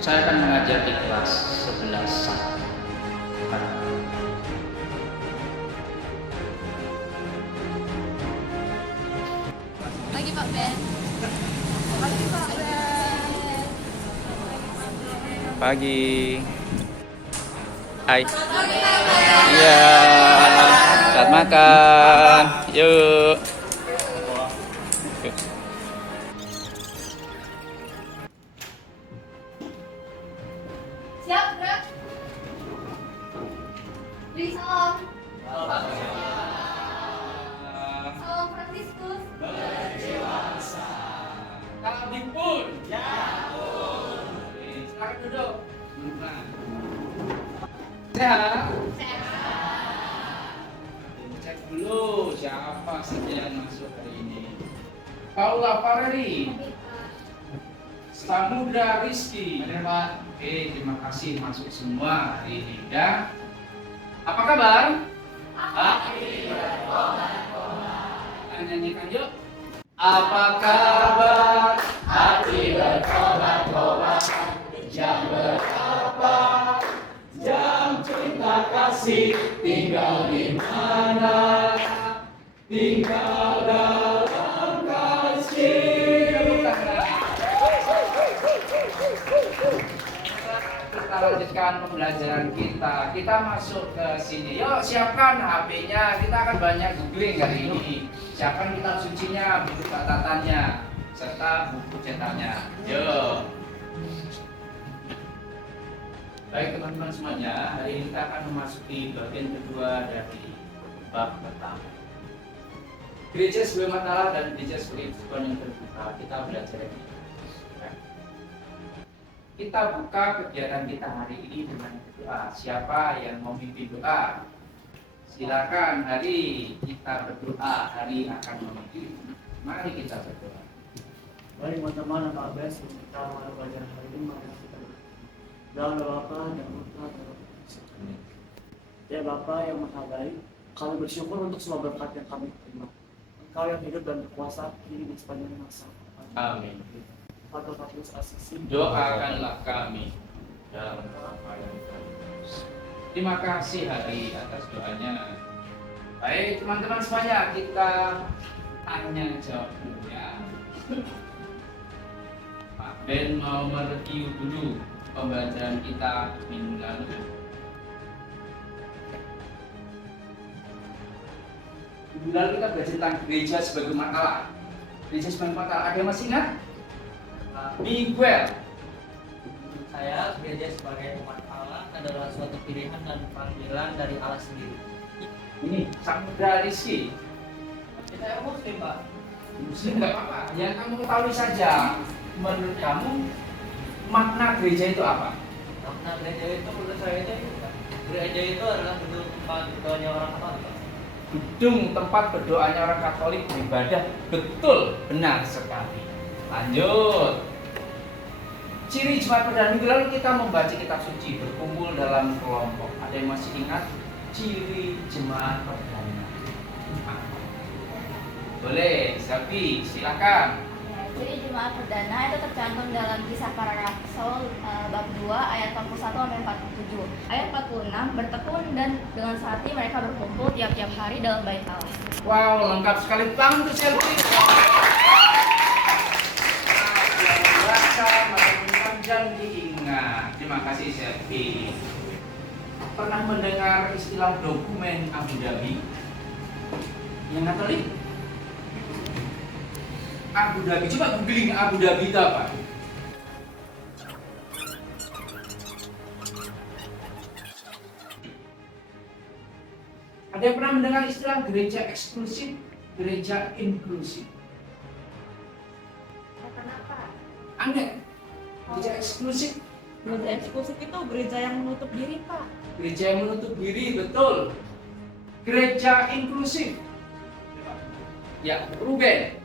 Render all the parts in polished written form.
Saya akan mengajar di kelas 11 1. Pagi Pak Ben. Pagi Pak Ben. Pagi. Hai. Iya. Selamat makan. Yuk. Yuk. Siap, gerak. Beri salam. Salam Fransiskus. Kami pun. Ya. Silakan duduk. Sehat. Cek dulu siapa saja yang masuk hari ini. Paula Fareri, Samudra Rizky. Ada Pak. Oke, terima kasih masuk semua hari ini ya. Apa kabar? Nyanyikan yuk. Apa kabar? Hati berkobar-kobar. Jam berapa? Jam cinta kasih tinggal di mana? Tinggal dalam kasih. Kita lanjutkan pembelajaran kita. Kita masuk ke sini. Yuk siapkan HP-nya. Kita akan banyak googling hari ini. Siapkan kitab sucinya, buku catatannya, serta buku cetaknya. Yuk. Baik teman-teman semuanya, hari ini kita akan memasuki bagian kedua dari bab pertama. Gereja sebelum Allah dan gereja sebagai Tuhan yang terbuka. Kita belajar ini. Kita buka kegiatan kita hari ini dengan doa. Siapa yang mau memimpin doa? Silakan, hari kita berdoa, hari akan memimpin. Mari kita berdoa. Baik teman-teman, Pak Bes, kita mau belajar hari ini mengenai kita dalam Bapa dan Putra dan Roh Kudus. Ya Bapa yang Maha Baik, kami bersyukur untuk semua berkat yang kami terima. Engkau yang hidup dan berkuasa kini di sepanjang masa. Amin. Pada Patrus Asisi, Doakanlah kami dalam apa yang kami terus. Terima kasih hari atas doanya. Baik teman-teman semuanya, kita tanya jawab dulu ya. Pak Ben mau mereview dulu pembelajaran kita minggu lalu. Minggu lalu kita belajar tentang gereja sebagai makalah. Gereja sebagai makalah, ada yang masih ingat? Miguel. Menurut saya, gereja sebagai umat Allah adalah suatu pilihan dan panggilan dari Allah sendiri. Ini Samudra Rizky. Saya Muslim, Pak. Muslim nggak apa-apa, yang kamu ketahui saja. Menurut kamu makna gereja itu apa? Makna gereja itu menurut saya itu gereja itu adalah gedung tempat berdoanya orang Katolik. Gedung tempat berdoanya orang Katolik beribadah. Betul, benar sekali. Lanjut. Ciri jemaat perdana minggu lalu kita membaca kitab suci, berkumpul dalam kelompok. Ada yang masih ingat ciri jemaat perdana? Boleh, Sapi, silakan. Jadi jemaat perdana itu tercantum dalam Kisah Para Rasul bab 2 ayat 41 sampai 47. Ayat 46, bertekun dan dengan sehati mereka berkumpul tiap-tiap hari dalam bait Allah. Wow, lengkap sekali. Tangan untuk selfie. Panjang diingat. Terima kasih selfie. Pernah mendengar istilah dokumen Abu Dhabi? Yang Katolik? Abu Dhabi. Coba googling Abu Dhabi itu apa? Ada yang pernah mendengar istilah gereja eksklusif, gereja inklusif? Kenapa? Aneh. Gereja eksklusif, Gereja eksklusif itu gereja yang menutup diri, Pak. gereja yang menutup diri, betul. Gereja inklusif. Ya, Ruben.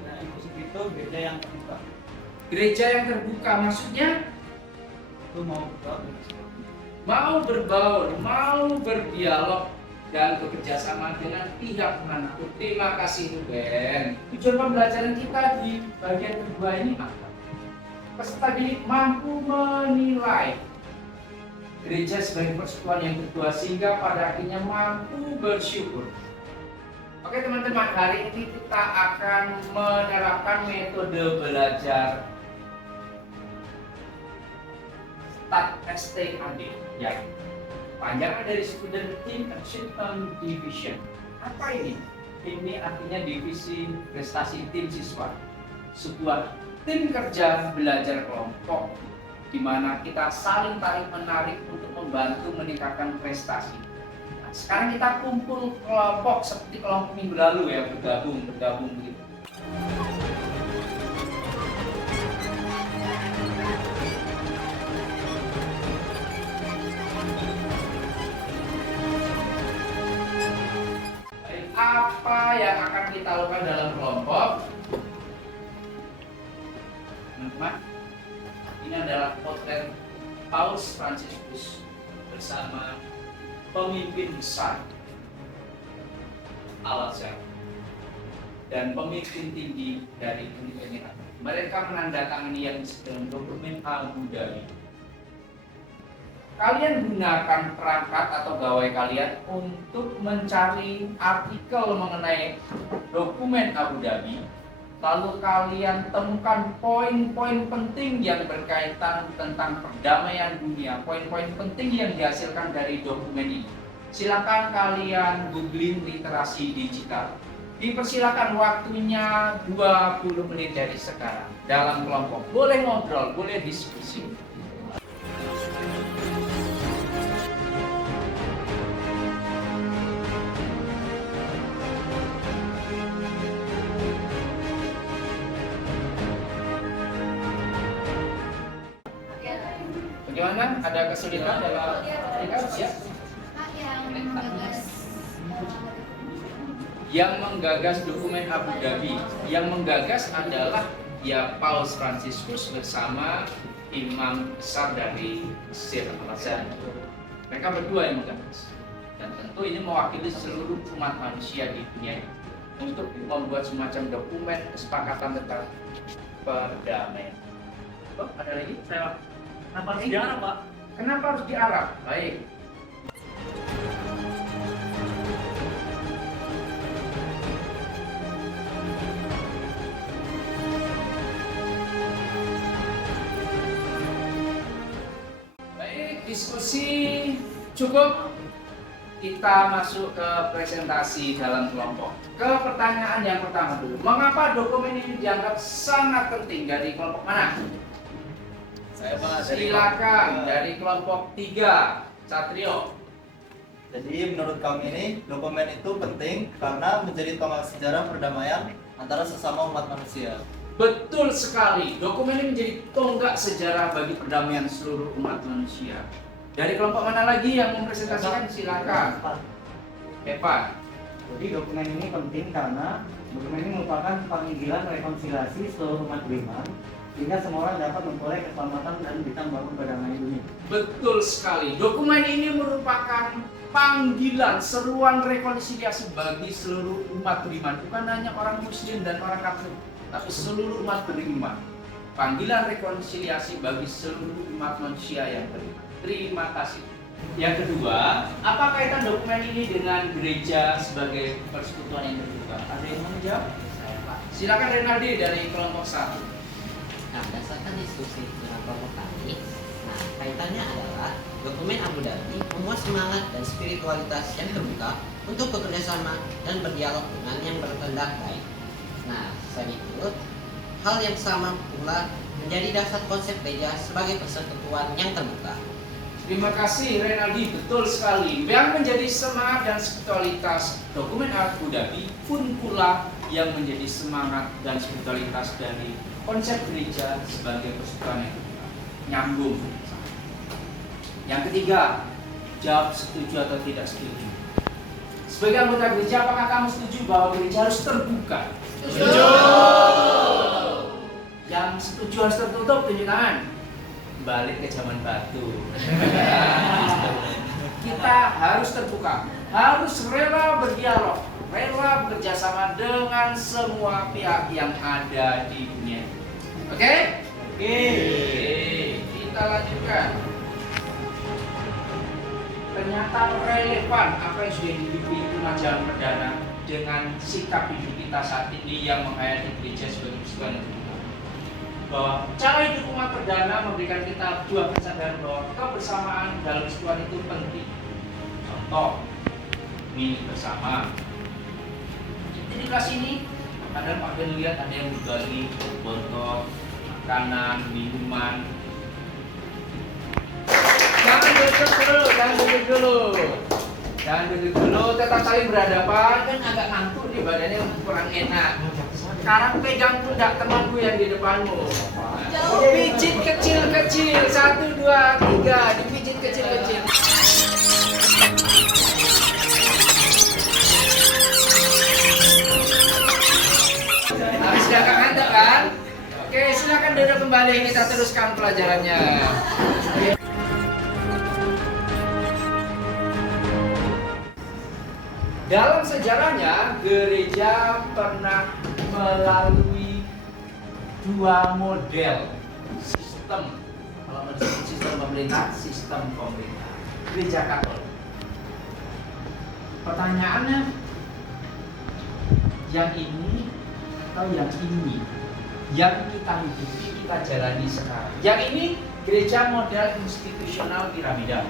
Nah, inklusif itu gereja yang terbuka. Gereja yang terbuka maksudnya Itu mau berdoa. mau berbaur, mau berdialog dan bekerjasama dengan pihak manapun. Terima kasih Ruben. Tujuan pembelajaran kita di bagian kedua ini apa? peserta didik mampu menilai gereja sebagai persekutuan yang kedua sehingga pada akhirnya mampu bersyukur. Oke teman-teman, hari ini kita akan menerapkan metode belajar STAD yang panjangnya dari Student Team Achievement Division. Apa ini? Ini artinya divisi prestasi tim siswa. Sebuah tim kerja belajar kelompok di mana kita saling tarik menarik untuk membantu meningkatkan prestasi. Nah, sekarang kita kumpul kelompok seperti kelompok minggu lalu ya, bergabung begitu. Apa yang akan kita lakukan dalam kelompok? Teman-teman, ini adalah potret Paus Fransiskus bersama pemimpin besar Al-Azhar dan pemimpin tinggi dari Uni Emirat. Mereka menandatangani yang disebut dokumen Abu Dhabi. Kalian gunakan perangkat atau gawai kalian untuk mencari artikel mengenai dokumen Abu Dhabi. Lalu kalian temukan poin-poin penting yang berkaitan tentang perdamaian dunia, poin-poin penting yang dihasilkan dari dokumen ini. Silakan kalian googling literasi digital. Dipersilakan waktunya 20 menit dari sekarang dalam kelompok. Boleh ngobrol, boleh diskusi. Bagaimana? Ada kesulitan dalam ya? Yang menggagas dokumen Abu Dhabi, yang menggagas adalah ya Paus Fransiskus bersama imam besar dari Mesir Al-Azhar. Mereka berdua yang menggagas, dan tentu ini mewakili seluruh umat manusia di dunia untuk membuat semacam dokumen kesepakatan tentang perdamaian. Oh, ada lagi? Kenapa harus diarah, Pak? Kenapa harus diarah? Baik. Baik, diskusi cukup. Kita masuk ke presentasi dalam kelompok. Ke pertanyaan yang pertama dulu. Mengapa dokumen ini dianggap sangat penting dari kelompok mana? Saya Pak, Silakan dari kelompok 3, Satrio. Jadi menurut kami ini dokumen itu penting karena menjadi tonggak sejarah perdamaian antara sesama umat manusia. Betul sekali, dokumen ini menjadi tonggak sejarah bagi perdamaian seluruh umat manusia. Dari kelompok mana lagi yang mempresentasikan? Silakan. Evan. Jadi dokumen ini penting karena dokumen ini merupakan panggilan rekonsiliasi seluruh umat beriman sehingga semua orang dapat memperoleh keselamatan dan bisa membangun perdamaian dunia. Betul sekali. Dokumen ini merupakan panggilan, seruan rekonsiliasi bagi seluruh umat beriman, bukan hanya orang Muslim dan orang Katolik, tapi seluruh umat beriman. Panggilan rekonsiliasi bagi seluruh umat manusia yang beriman. Terima kasih. Yang kedua, apa kaitan dokumen ini dengan gereja sebagai persekutuan yang terbuka? Ada yang mau menjawab? Saya Pak. Silakan Renaldi dari kelompok 1. Nah, berdasarkan diskusi dengan kelompok kami, nah kaitannya adalah dokumen Abu Dhabi memuat semangat dan spiritualitas yang terbuka untuk bekerjasama dan berdialog dengan yang berkehendak baik. Nah, selain itu, hal yang sama pula menjadi dasar konsep gereja sebagai persekutuan yang terbuka. Terima kasih Renaldi, betul sekali. Yang menjadi semangat dan spiritualitas dokumen Abu Dhabi pun pula yang menjadi semangat dan spiritualitas dari konsep gereja sebagai persekutuan yang terbuka. Nyambung. Yang ketiga, jawab setuju atau tidak setuju. Sebagai anggota gereja, apakah kamu setuju bahwa gereja harus terbuka? Setuju. Yang setuju harus tertutup, tunjuk tangan. Balik ke zaman batu. Kita harus terbuka, harus rela berdialog, rela bekerjasama dengan semua pihak yang ada di dunia. Oke? Oke, kita lanjutkan. Ternyata relevan apa yang sudah dihidupi Majalah Perdana dengan sikap hidup kita saat ini yang menghayati gereja sebagai persekutuan yang terbuka. Bahwa cara hidup umat perdana memberikan kita dua kesadaran bahwa kebersamaan dalam persekutuan itu penting. Contoh, minum bersama. Jadi di kelas ini ada Pak Ben lihat ada yang berbagi botol, makanan, minuman. Jangan duduk dulu, tetap saling berhadapan. Kan agak ngantuk nih, badannya kurang enak. Sekarang pegang pundak temanku yang di depanmu. Pijit kecil-kecil, 1, 2, 3, dipijit kecil-kecil. Habis sudah ngantuk kan? Oke, silakan duduk kembali, kita teruskan pelajarannya. Dalam sejarahnya, gereja pernah melalui dua model sistem. Kalau disebut sistem pemerintah, sistem pemerintah. Gereja Katolik. Pertanyaannya, yang ini atau yang ini? Yang kita hidupi, kita jalani sekarang. Yang ini gereja model institusional piramidal.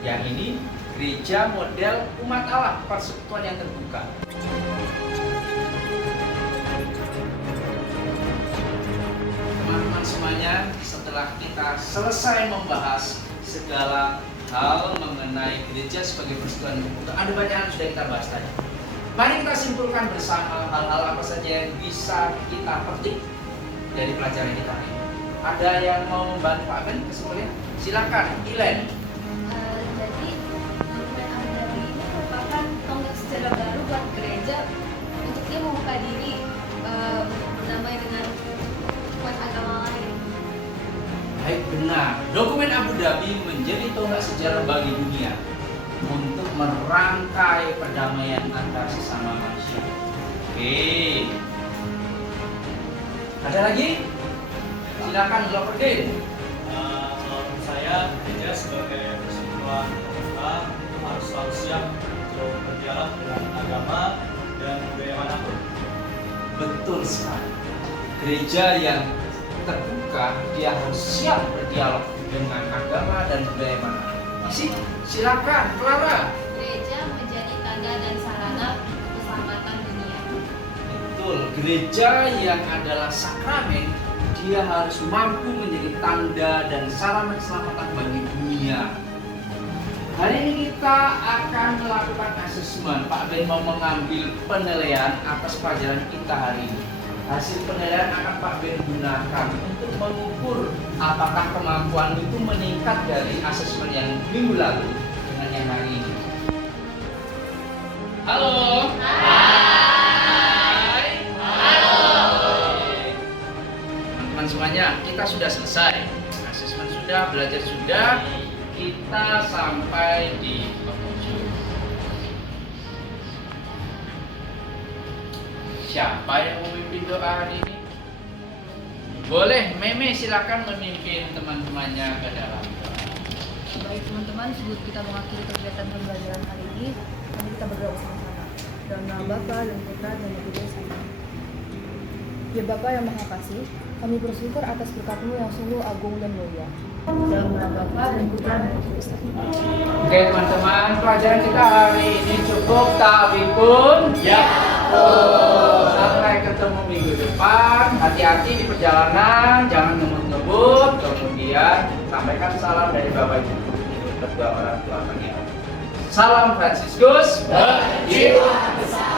Yang ini gereja model umat Allah, persekutuan yang terbuka. Teman-teman semuanya, setelah kita selesai membahas segala hal mengenai gereja sebagai persekutuan yang terbuka, ada banyak yang sudah kita bahas tadi. Mari kita simpulkan bersama hal-hal apa saja yang bisa kita petik dari pelajaran kita ini. Ada yang mau membantu Pak Ben kesimpulannya? Silakan, Ilen. Jadi dokumen Abu-Dhabi ini merupakan tonggak sejarah baru buat gereja untuk dia membuka diri berdamai dengan umat agama lain. Baik, benar. Dokumen Abu Dhabi menjadi tonggak sejarah bagi dunia untuk merangkai perdamaian antar sesama manusia. Oke. Ada lagi? Silakan, Loperdin. Menurut saya, gereja sebagai persekutuan terbuka itu harus selalu siap untuk berdialog dengan agama dan budaya manapun. Betul sekali. Gereja yang terbuka, dia harus siap berdialog dengan agama dan budaya manapun. Silakan, Clara. Gereja menjadi tanda dan sarana keselamatan dunia. Betul, gereja yang adalah sakramen, dia harus mampu menjadi tanda dan sarana keselamatan bagi dunia. Hari ini kita akan melakukan asesmen. Pak Ben mau mengambil penilaian atas pelajaran kita hari ini. Hasil penilaian akan Pak Ben gunakan untuk mengukur apakah kemampuan itu meningkat dari asesmen yang minggu lalu dengan yang hari ini. Halo. Hai. Halo. Teman-teman semuanya, kita sudah selesai. Asesmen sudah, belajar sudah. Kita sampai di penghujung. Siapa yang memimpin doa hari ini? Boleh, Meme silakan memimpin teman-temannya ke dalam doa. Baik teman-teman, sebelum kita mengakhiri kegiatan pembelajaran hari ini, mari kita berdoa bersama-sama. Dalam nama Bapa dan Putra dan Roh Kudus. Amin. Ya Bapa yang Maha Kasih, kami bersyukur atas berkat-Mu yang sungguh agung dan mulia. Dalam nama Bapa dan Putra dan Roh Kudus. Amin. Oke teman-teman, pelajaran kita hari ini cukup, tapi pun ya. Sampai ketemu minggu depan. Hati-hati di perjalanan, jangan ngebut-ngebut. Kemudian sampaikan salam dari Bapak Ibu kedua orang tua kalian. Salam Fransiskus berjiwa besar.